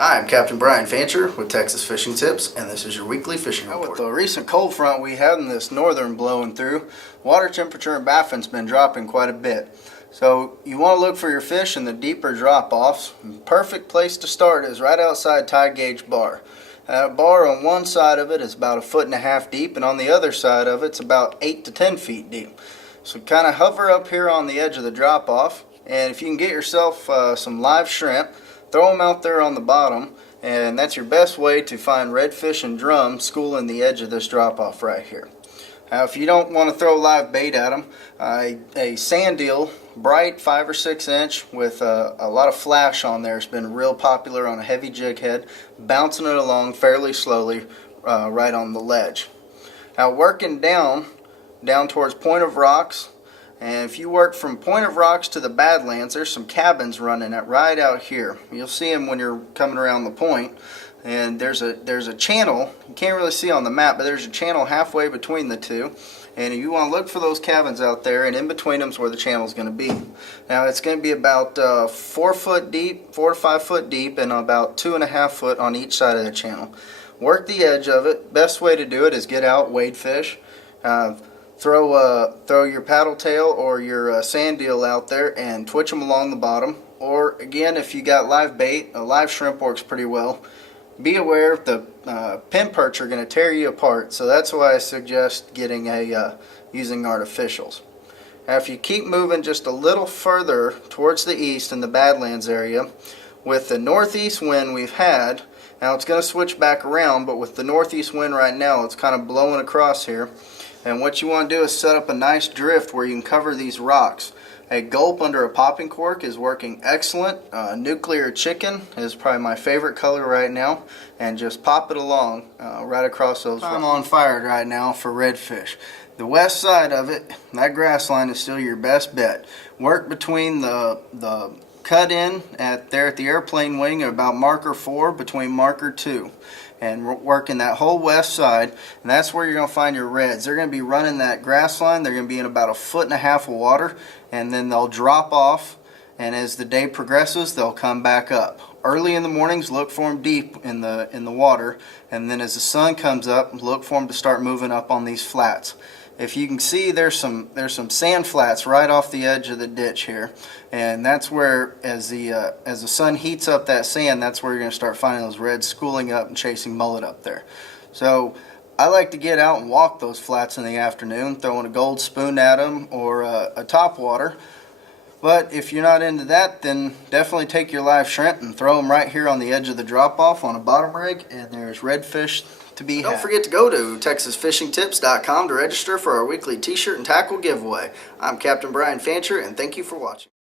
Hi, I'm Captain Brian Fancher with Texas Fishing Tips, and this is your weekly fishing report. With the recent cold front we had and this northern blowing through, water temperature in Baffin's been dropping quite a bit. So you want to look for your fish in the deeper drop-offs. Perfect place to start is right outside tide gauge bar. That bar on one side of it is about 1.5 feet deep, and on the other side of it's about 8 to 10 feet deep. So kind of hover up here on the edge of the drop-off, and if you can get yourself some live shrimp, throw them out there on the bottom, and that's your best way to find redfish and drum schooling the edge of this drop-off right here. Now, if you don't want to throw live bait at them, a sand eel, bright 5 or 6 inch with a lot of flash on there has been real popular on a heavy jig head, bouncing it along fairly slowly right on the ledge. Now, working down towards Point of Rocks. And if you work from Point of Rocks to the Badlands, there's some cabins running right out here. You'll see them when you're coming around the point. And there's a channel, you can't really see on the map, but there's a channel halfway between the two. And you want to look for those cabins out there, and in between them is where the channel is going to be. Now it's going to be about 4 foot deep, 4 to 5 foot deep, and about 2.5 foot on each side of the channel. Work the edge of it. Best way to do it is get out, wade fish. Throw your paddle tail or your sand eel out there and twitch them along the bottom. Or again, if you got live bait, a live shrimp works pretty well. Be aware the pin perch are going to tear you apart, so that's why I suggest getting using artificials. Now, if you keep moving just a little further towards the east in the Badlands area, with the northeast wind we've had, now it's going to switch back around, but with the northeast wind right now, it's kind of blowing across here. And what you want to do is set up a nice drift where you can cover these rocks. A gulp under a popping cork is working excellent. Nuclear chicken is probably my favorite color right now. And just pop it along right across those rocks. I'm on fire right now for redfish. The west side of it, that grass line is still your best bet. Work between the cut in there at the airplane wing at about marker 4 between marker 2. And working that whole west side, and that's where you're going to find your reds. They're going to be running that grass line. They're going to be in about 1.5 feet of water, and then they'll drop off, and as the day progresses, they'll come back up. Early in the mornings, look for them deep in the water, and then as the sun comes up, look for them to start moving up on these flats. If you can see, there's some sand flats right off the edge of the ditch here, and that's where, as the sun heats up that sand, that's where you're going to start finding those reds schooling up and chasing mullet up there. So I like to get out and walk those flats in the afternoon, throwing a gold spoon at them or a topwater. But if you're not into that, then definitely take your live shrimp and throw them right here on the edge of the drop-off on a bottom rig, and there's redfish to be had. Don't forget to go to TexasFishingTips.com to register for our weekly t-shirt and tackle giveaway. I'm Captain Brian Fancher, and thank you for watching.